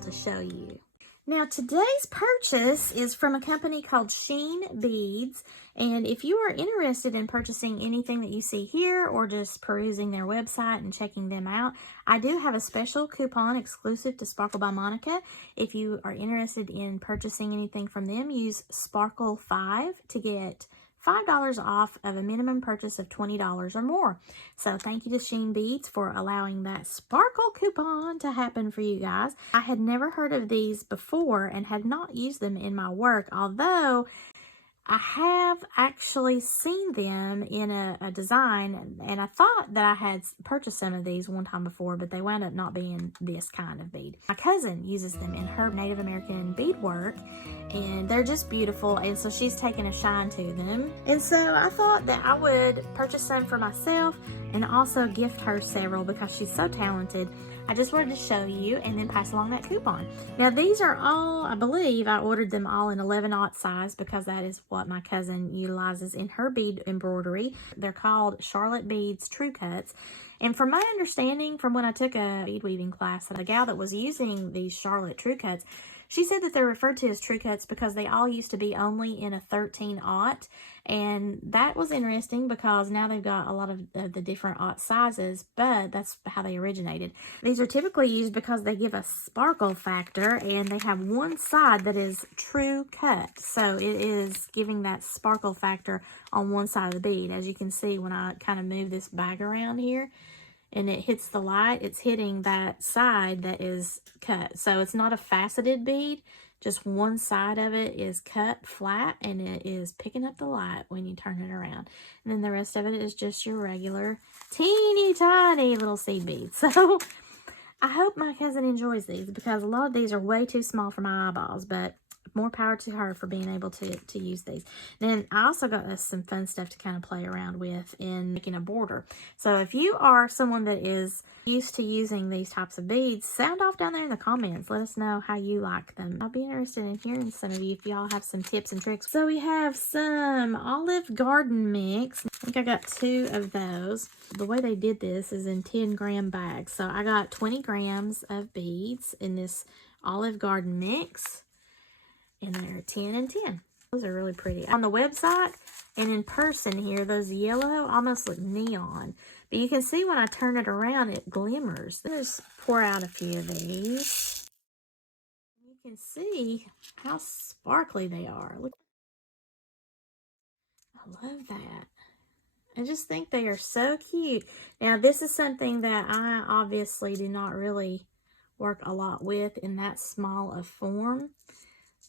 to show you. Now today's purchase is from a company called Sheen Beads, and if you are interested in purchasing anything that you see here or just perusing their website and checking them out, I do have a special coupon exclusive to Sparkle by Monica. If you are interested in purchasing anything from them, use Sparkle5 to get $5 off of a minimum purchase of $20 or more. So thank you to Sheen Beads for allowing that sparkle coupon to happen for you guys. I had never heard of these before and had not used them in my work, although I have actually seen them in a design, and I thought that I had purchased some of these one time before, but they wound up not being this kind of bead. My cousin uses them in her Native American beadwork, and they're just beautiful, and so she's taken a shine to them. And so I thought that I would purchase some for myself and also gift her several because she's so talented. I just wanted to show you and then pass along that coupon. Now these are all, I believe I ordered them all in 11/0 size because that is what my cousin utilizes in her bead embroidery. They're called Charlotte Beads True Cuts. And from my understanding, from when I took a bead weaving class, the gal that was using these Charlotte True Cuts, she said that they're referred to as True Cuts because they all used to be only in a 13/0. And that was interesting because now they've got a lot of the different aught sizes, but that's how they originated. These are typically used because they give a sparkle factor, and they have one side that is true cut. So it is giving that sparkle factor on one side of the bead. As you can see when I kind of move this bag around here, and it hits the light, it's hitting that side that is cut. So it's not a faceted bead, just one side of it is cut flat, and it is picking up the light when you turn it around. And then the rest of it is just your regular teeny tiny little seed beads. So I hope my cousin enjoys these because a lot of these are way too small for my eyeballs, but more power to her for being able to use these. Then I also got us some fun stuff to kind of play around with in making a border. So if you are someone that is used to using these types of beads, sound off down there in the comments. Let us know how you like them. I'll be interested in hearing some of you if y'all have some tips and tricks. So we have some Olive Garden mix. I think I got 2 of those. The way they did this is in 10-gram bags. So I got 20 grams of beads in this Olive Garden mix. And they're 10 and 10. Those are really pretty. On the website and in person here, those yellow almost look neon. But you can see when I turn it around, it glimmers. Let's pour out a few of these. You can see how sparkly they are. Look. I love that. I just think they are so cute. Now, this is something that I obviously do not really work a lot with in that small of form.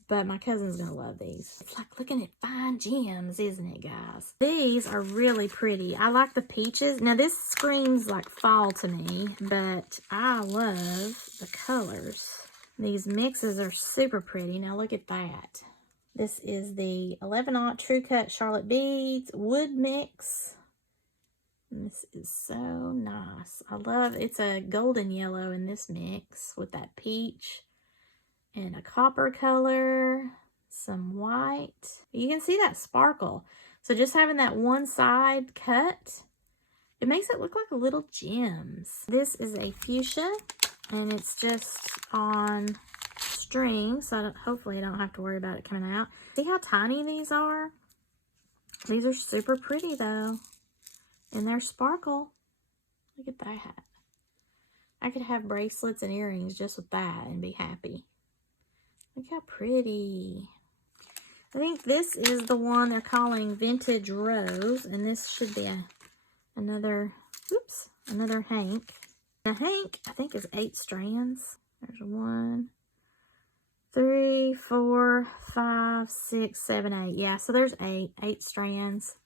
But my cousin's going to love these. It's like looking at fine gems, isn't it, guys? These are really pretty. I like the peaches. Now, this screams like fall to me, but I love the colors. These mixes are super pretty. Now, look at that. This is the 11/0 True Cut Charlotte Beads Wood Mix. And this is so nice. I love, it's a golden yellow in this mix with that peach. And a copper color, some white. You can see that sparkle. So just having that one side cut, it makes it look like little gems. This is a fuchsia, and it's just on string, so hopefully I don't have to worry about it coming out. See how tiny these are? These are super pretty though, and they're sparkle. Look at that. I could have bracelets and earrings just with that and be happy. Look how pretty. I think this is the one they're calling Vintage Rose, and this should be another hank. The hank, I think, is 8 strands. There's 1, 3, 4, 5, 6, 7, 8. Yeah, so there's 8 strands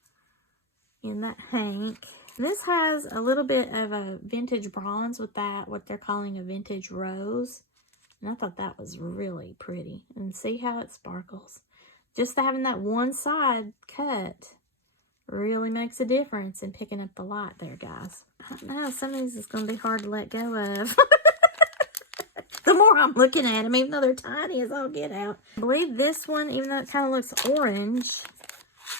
in that hank. This has a little bit of a vintage bronze with that, what they're calling a vintage rose. And I thought that was really pretty. And see how it sparkles. Just having that one side cut really makes a difference in picking up the light there, guys. I don't know, some of these is going to be hard to let go of. The more I'm looking at them, even though they're tiny as all get out. I believe this one, even though it kind of looks orange,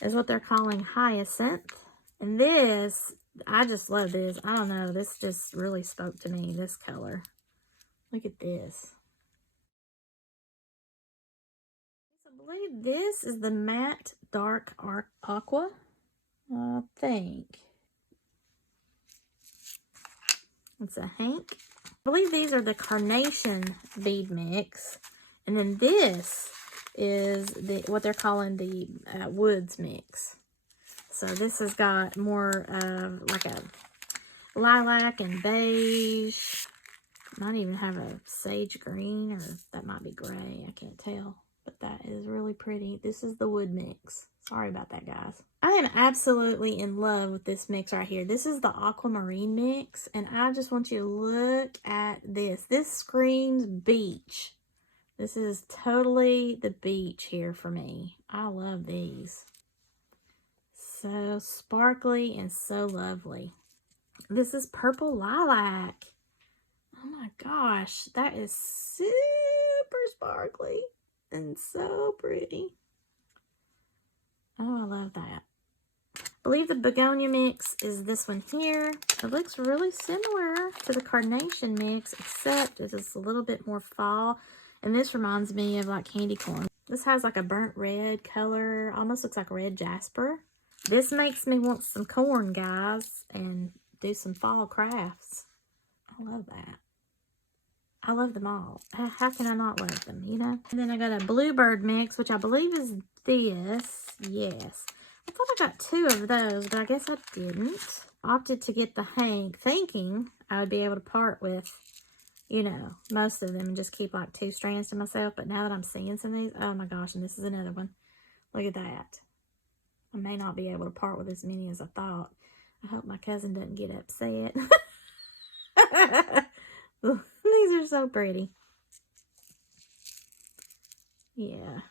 is what they're calling hyacinth. And this, I just love this. I don't know, this just really spoke to me, this color. Look at this. I believe this is the matte dark aqua, I think. It's a hank. I believe these are the carnation bead mix. And then this is what they're calling the woods mix. So this has got more of like a lilac and beige. Might even have a sage green, or that might be gray. I can't tell. But that is really pretty. This is the wood mix. Sorry about that, guys. I am absolutely in love with this mix right here. This is the aquamarine mix, and I just want you to look at this. This screams beach. This is totally the beach here for me. I love these. So sparkly and so lovely. This is purple lilac. Oh my gosh, that is super sparkly and so pretty. Oh, I love that. I believe the begonia mix is this one here. It looks really similar to the carnation mix, except it is a little bit more fall. And this reminds me of like candy corn. This has like a burnt red color, almost looks like red jasper. This makes me want some corn, guys, and do some fall crafts. I love that. I love them all. How can I not love them, you know? And then I got a bluebird mix, which I believe is this. Yes. I thought I got 2 of those, but I guess I didn't. Opted to get the hank, thinking I would be able to part with, you know, most of them and just keep like 2 strands to myself. But now that I'm seeing some of these, oh my gosh, and this is another one. Look at that. I may not be able to part with as many as I thought. I hope my cousin doesn't get upset. These are so pretty. Yeah,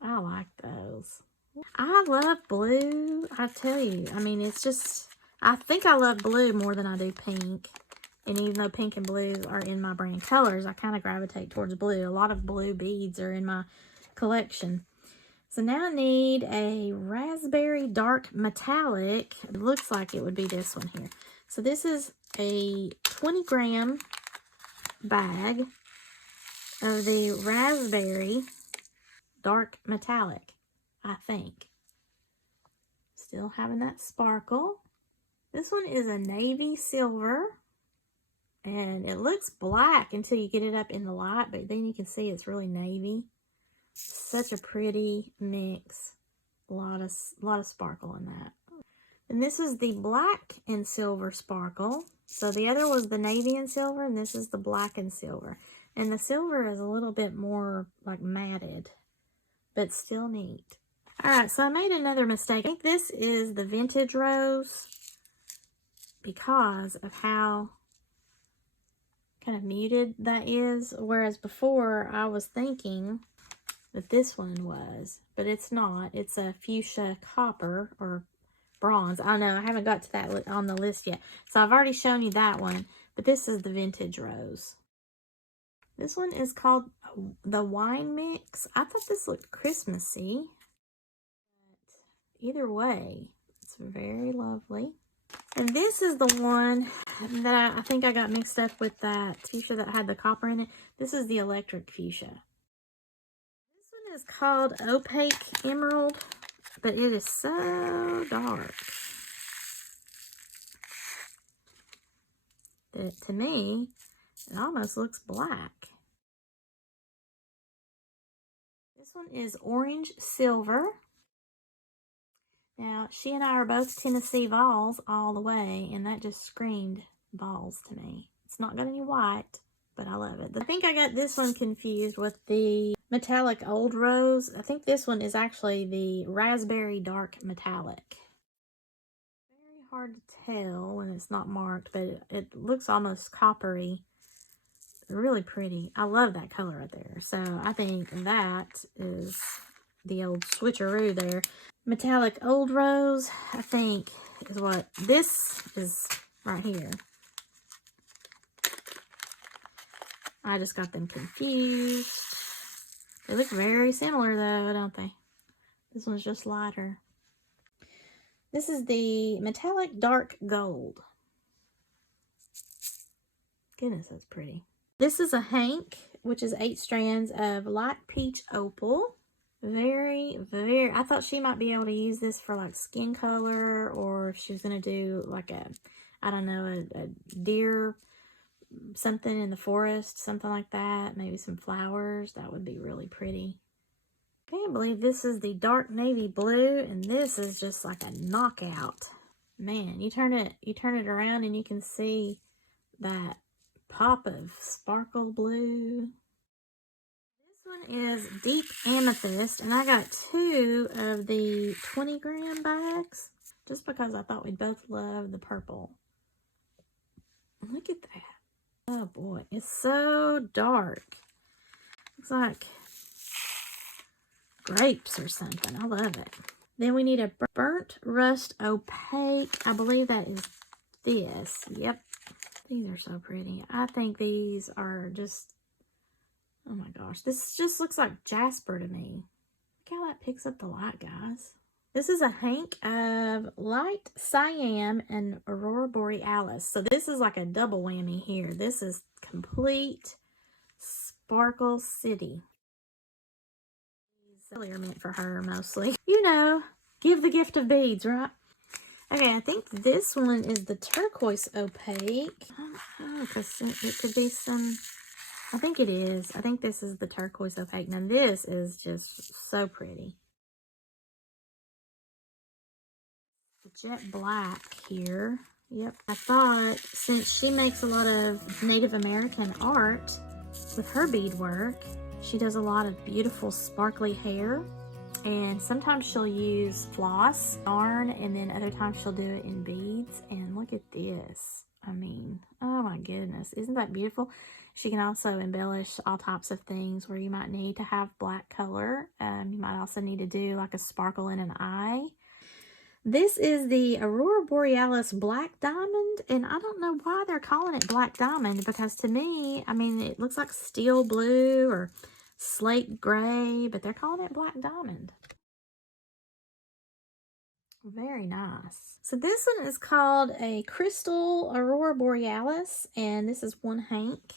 I like those. I love blue. I tell you, I mean, it's just, I think I love blue more than I do pink. And even though pink and blue are in my brand colors, I kind of gravitate towards blue. A lot of blue beads are in my collection. So now I need a raspberry dark metallic. It looks like it would be this one here. So this is a 20-gram bag of the raspberry dark metallic, I think. Still having that sparkle. This one is a navy silver, and it looks black until you get it up in the light, but then you can see it's really navy. Such a pretty mix. A lot of sparkle in that. And this is the black and silver sparkle. So the other was the navy and silver, and this is the black and silver. And the silver is a little bit more like matted, but still neat. All right, so I made another mistake. I think this is the vintage rose because of how kind of muted that is. Whereas before I was thinking that this one was, but it's not. It's a fuchsia copper or bronze. I don't know. I haven't got to that on the list yet. So I've already shown you that one, but this is the vintage rose. This one is called the wine mix. I thought this looked Christmassy. But either way, it's very lovely. And this is the one that I think I got mixed up with that fuchsia that had the copper in it. This is the electric fuchsia. This one is called opaque emerald, but it is so dark that to me, it almost looks black. This one is orange silver. Now, she and I are both Tennessee Vols all the way, and that just screamed Vols to me. It's not got any white, but I love it. I think I got this one confused with the metallic old rose. I think this one is actually the raspberry dark metallic. Very hard to tell when it's not marked, but it looks almost coppery. Really pretty. I love that color right there. So I think that is the old switcheroo there. Metallic old rose, I think, is what this is right here. I just got them confused. They look very similar though, don't they? This one's just lighter. This is the metallic dark gold. Goodness, that's pretty. This is a hank, which is 8 strands of light peach opal, Very, I thought she might be able to use this for like skin color, or if she was going to do like a, I don't know, a deer, something in the forest, something like that. Maybe some flowers. That would be really pretty. Can't believe this is the dark navy blue, and this is just like a knockout. Man, you turn it around and you can see that pop of sparkle blue. This one is deep amethyst, and I got 2 of the 20-gram bags just because I thought we'd both love the purple. Look at that. Oh boy, it's so dark. Looks like grapes or something. I love it. Then we need a burnt rust opaque. I believe that is this. Yep. These are so pretty. I think these are just, oh my gosh. This just looks like jasper to me. Look how that picks up the light, guys. This is a hank of light cyan and aurora borealis. So this is like a double whammy here. This is complete sparkle city. These really are meant for her mostly. You know, give the gift of beads, right? Okay, I think this one is the turquoise opaque. Oh, because it could be some, I think it is. I think this is the turquoise opaque. Now this is just so pretty. The jet black here. Yep. I thought since she makes a lot of Native American art with her beadwork, she does a lot of beautiful sparkly hair. And sometimes she'll use floss, yarn, and then other times she'll do it in beads. And look at this. I mean, oh my goodness. Isn't that beautiful? She can also embellish all types of things where you might need to have black color. You might also need to do like a sparkle in an eye. This is the Aurora Borealis Black Diamond, and I don't know why they're calling it Black Diamond, because to me, I mean, it looks like steel blue or slate gray, but they're calling it Black Diamond. Very nice. So this one is called a Crystal Aurora Borealis, and this is 1 hank.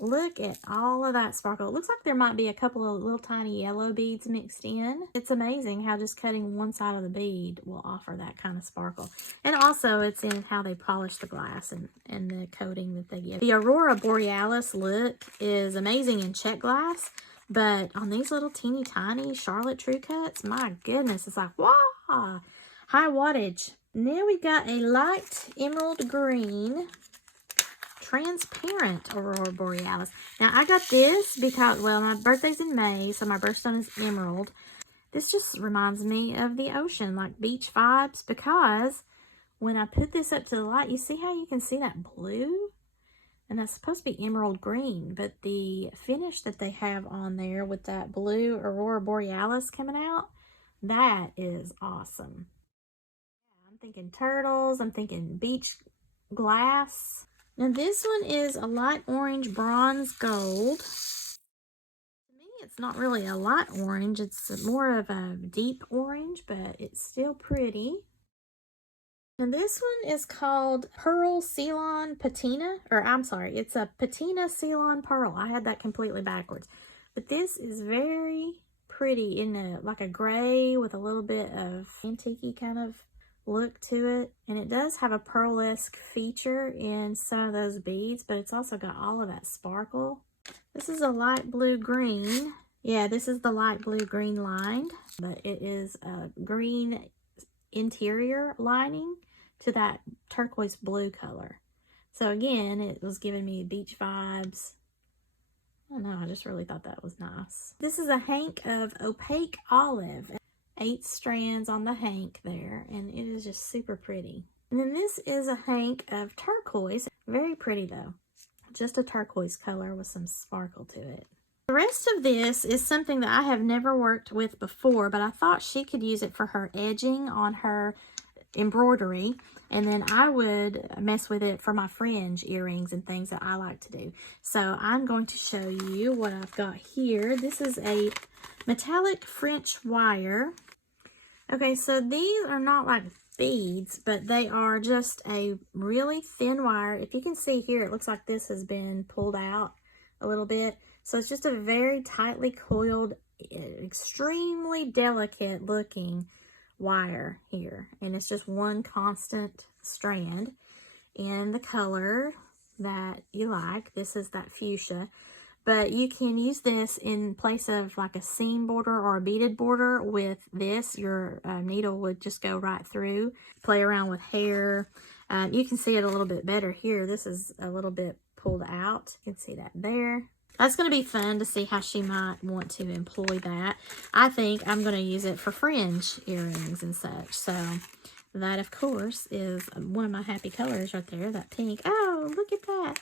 Look at all of that sparkle. It looks like there might be a couple of little tiny yellow beads mixed in. It's amazing how just cutting one side of the bead will offer that kind of sparkle. And also it's in how they polish the glass and the coating that they give. The Aurora Borealis look is amazing in check glass, but on these little teeny tiny Charlotte True Cuts, my goodness, it's like, wow, high wattage. Now we've got a light emerald green transparent Aurora Borealis. Now, I got this because, well, my birthday's in May, so my birthstone is emerald. This just reminds me of the ocean, like beach vibes, because when I put this up to the light, you see how you can see that blue? And that's supposed to be emerald green, but the finish that they have on there with that blue Aurora Borealis coming out, that is awesome. I'm thinking turtles, I'm thinking beach glass. Now this one is a light orange bronze gold. To me, it's not really a light orange. It's more of a deep orange, but it's still pretty. And this one is called Pearl Ceylon Patina, or I'm sorry, it's a Patina Ceylon Pearl. I had that completely backwards. But this is very pretty in like a gray with a little bit of antique kind of look to it, and it does have a pearl-esque feature in some of those beads, but it's also got all of that sparkle. This is a light blue green. Yeah, this is the light blue green lined, but it is a green interior lining to that turquoise blue color. So again, it was giving me beach vibes. I don't know, I just really thought that was nice. This is a hank of opaque olive. 8 strands on the hank there, and it is just super pretty. And then this is a hank of turquoise. Very pretty though. Just a turquoise color with some sparkle to it. The rest of this is something that I have never worked with before, but I thought she could use it for her edging on her embroidery, and then I would mess with it for my fringe earrings and things that I like to do. So I'm going to show you what I've got here. This is a metallic French wire. Okay, so these are not like beads, but they are just a really thin wire. If you can see here, it looks like this has been pulled out a little bit. So it's just a very tightly coiled extremely delicate looking wire here, and it's just one constant strand in the color that you like. This is that fuchsia, but you can use this in place of like a seam border or a beaded border. With this, your needle would just go right through. Play around with hair. You can see it a little bit better here. This is a little bit pulled out. You can see that there. That's going to be fun to see how she might want to employ that. I think I'm going to use it for fringe earrings and such. So that, of course, is one of my happy colors right there, that pink. Oh, look at that.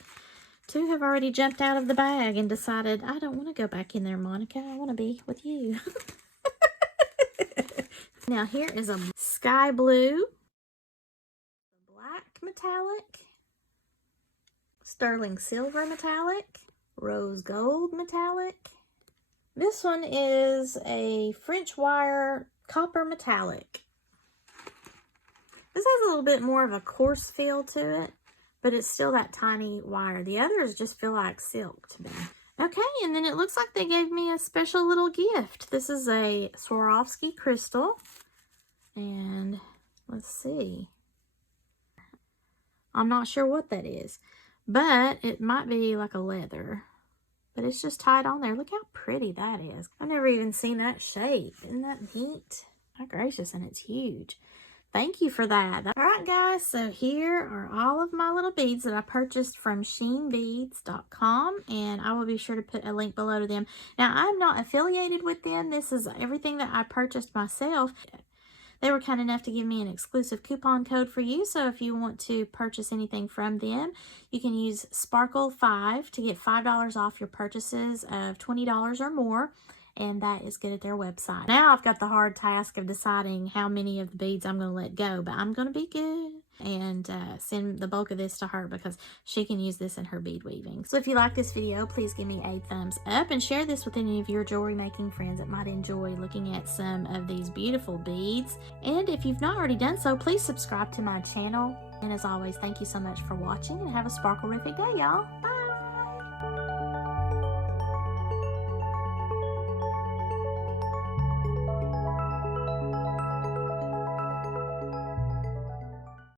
Two have already jumped out of the bag and decided, I don't want to go back in there, Monica. I want to be with you. Now, here is a sky blue, black metallic, sterling silver metallic, rose gold metallic. This one is a French wire copper metallic. This has a little bit more of a coarse feel to it, but it's still that tiny wire. The others just feel like silk to me. Okay, and then it looks like they gave me a special little gift. This is a Swarovski crystal, and let's see. I'm not sure what that is, but it might be like a leather. But it's just tied on there. Look how pretty that is. I've never even seen that shape. Isn't that neat? My gracious, and it's huge. Thank you for that. All right, guys, so here are all of my little beads that I purchased from sheenbeads.com, and I will be sure to put a link below to them. Now, I'm not affiliated with them. This is everything that I purchased myself. They were kind enough to give me an exclusive coupon code for you, so if you want to purchase anything from them, you can use Sparkle5 to get $5 off your purchases of $20 or more, and that is good at their website. Now I've got the hard task of deciding how many of the beads I'm going to let go, but I'm going to be good and send the bulk of this to her because she can use this in her bead weaving. So if you like this video, please give me a thumbs up and share this with any of your jewelry making friends that might enjoy looking at some of these beautiful beads. And if you've not already done so, please subscribe to my channel. And as always, thank you so much for watching, and have a sparkle-rific day, y'all. Bye!